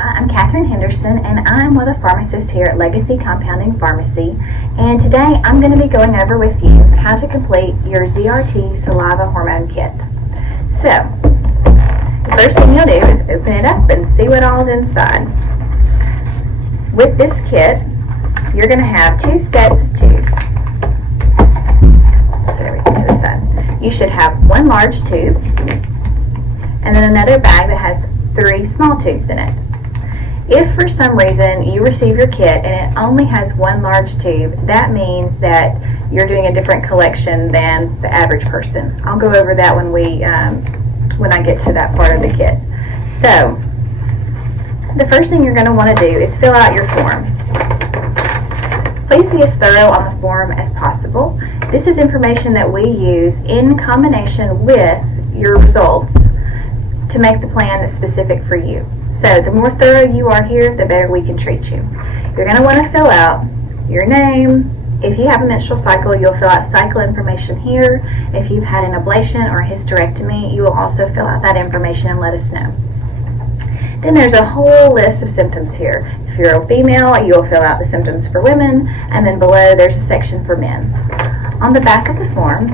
Hi, I'm Catherine Henderson, and I'm one of the pharmacists here at Legacy Compounding Pharmacy. And today I'm going to be going over with you how to complete your ZRT saliva hormone kit. So, the first thing you'll do is open it up and see what all is inside. With this kit, you're going to have 2 sets of tubes. Let's get everything to the side. You should have 1 large tube, and then another bag that has 3 small tubes in it. If for some reason you receive your kit and it only has 1 large tube, that means that you're doing a different collection than the average person. I'll go over that when I get to that part of the kit. So, the first thing you're going to want to do is fill out your form. Please be as thorough on the form as possible. This is information that we use in combination with your results to make the plan that's specific for you. So the more thorough you are here, the better we can treat you. You're going to want to fill out your name. If you have a menstrual cycle, you'll fill out cycle information here. If you've had an ablation or a hysterectomy, you will also fill out that information and let us know. Then there's a whole list of symptoms here. If you're a female, you'll fill out the symptoms for women, and then below there's a section for men. On the back of the form,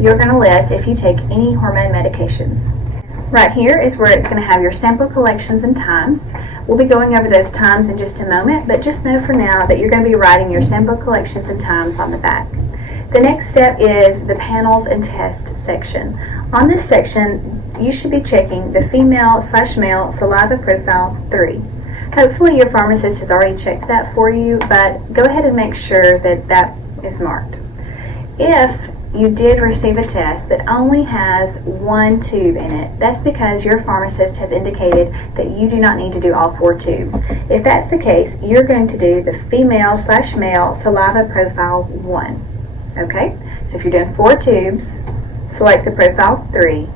you're going to list if you take any hormone medications. Right here is where it's going to have your sample collections and times. We'll be going over those times in just a moment, but just know for now that you're going to be writing your sample collections and times on the back. The next step is the panels and test section. On this section, you should be checking the female/male saliva profile 3. Hopefully your pharmacist has already checked that for you, but go ahead and make sure that that is marked. If you did receive a test that only has 1 tube in it, that's because your pharmacist has indicated that you do not need to do all 4 tubes. If that's the case, you're going to do the female/male saliva profile 1. Okay? So if you're doing 4 tubes, select the profile 3.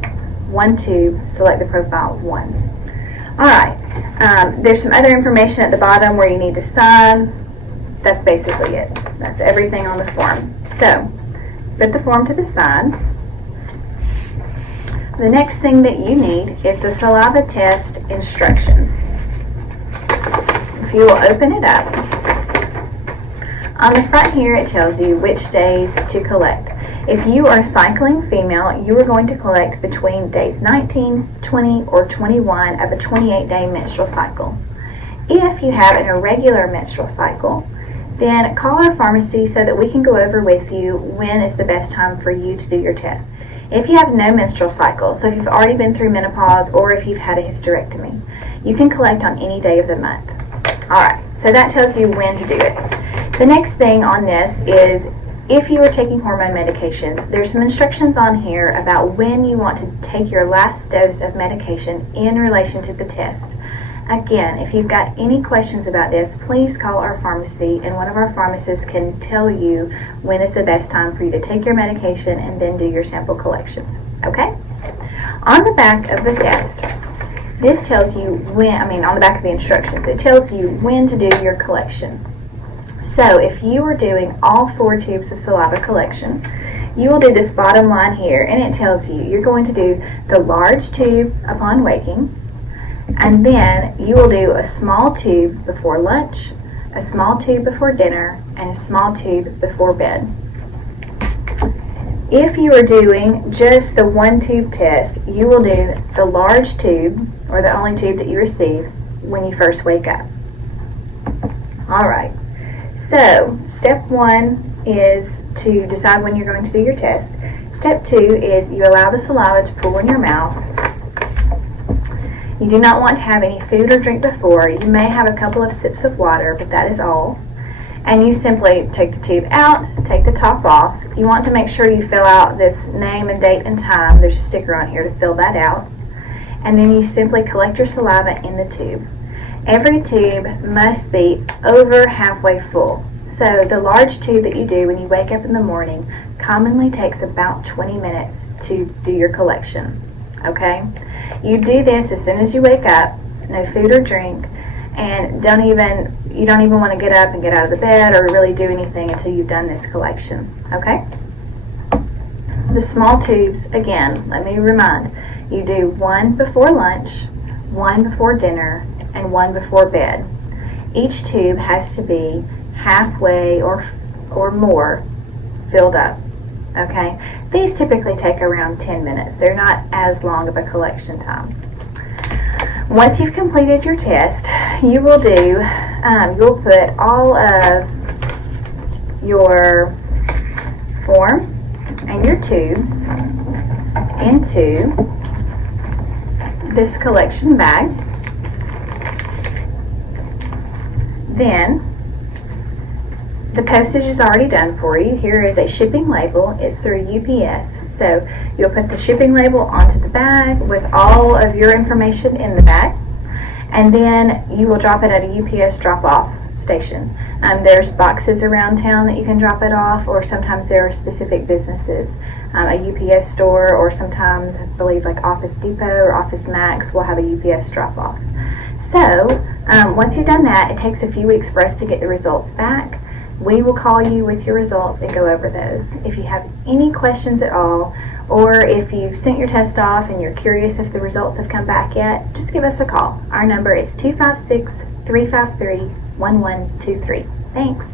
1 tube, select the profile 1. Alright, there's some other information at the bottom where you need to sign. That's basically it. That's everything on the form. So, put the form to the side. The next thing that you need is the saliva test instructions. If you will open it up, on the front here it tells you which days to collect. If you are a cycling female, you are going to collect between days 19, 20, or 21 of a 28-day menstrual cycle. If you have an irregular menstrual cycle, then call our pharmacy so that we can go over with you when is the best time for you to do your test. If you have no menstrual cycle, so if you've already been through menopause or if you've had a hysterectomy, you can collect on any day of the month. Alright, so that tells you when to do it. The next thing on this is if you are taking hormone medication, there's some instructions on here about when you want to take your last dose of medication in relation to the test. Again, if you've got any questions about this, please call our pharmacy and one of our pharmacists can tell you when is the best time for you to take your medication and then do your sample collections. Okay? On the back of the test, this tells you on the back of the instructions, it tells you when to do your collection. So if you are doing all 4 tubes of saliva collection, you will do this bottom line here, and it tells you you're going to do the large tube upon waking, and then you will do a small tube before lunch, a small tube before dinner, and a small tube before bed. If you are doing just the 1 tube test, you will do the large tube, or the only tube that you receive, when you first wake up. Alright, so step 1 is to decide when you're going to do your test. Step 2 is you allow the saliva to pool in your mouth. You do not want to have any food or drink before. You may have a couple of sips of water, but that is all. And you simply take the tube out, take the top off. You want to make sure you fill out this name and date and time. There's a sticker on here to fill that out. And then you simply collect your saliva in the tube. Every tube must be over halfway full. So the large tube that you do when you wake up in the morning commonly takes about 20 minutes to do your collection. Okay? You do this as soon as you wake up, no food or drink, and you don't even want to get up and get out of the bed or really do anything until you've done this collection. Okay? The small tubes, again, let me remind, you do 1 before lunch, 1 before dinner, and one before bed. Each tube has to be halfway or more filled up. Okay, these typically take around 10 minutes. They're not as long of a collection time. Once you've completed your test, you will you'll put all of your form and your tubes into this collection bag. Then the postage is already done for you. Here is a shipping label. It's through UPS. So you'll put the shipping label onto the bag with all of your information in the bag, and then you will drop it at a UPS drop-off station. There's boxes around town that you can drop it off, or sometimes there are specific businesses. A UPS store, or sometimes I believe like Office Depot or Office Max will have a UPS drop-off. So once you've done that, it takes a few weeks for us to get the results back. We will call you with your results and go over those. If you have any questions at all, or if you've sent your test off and you're curious if the results have come back yet, just give us a call. Our number is 256-353-1123. Thanks.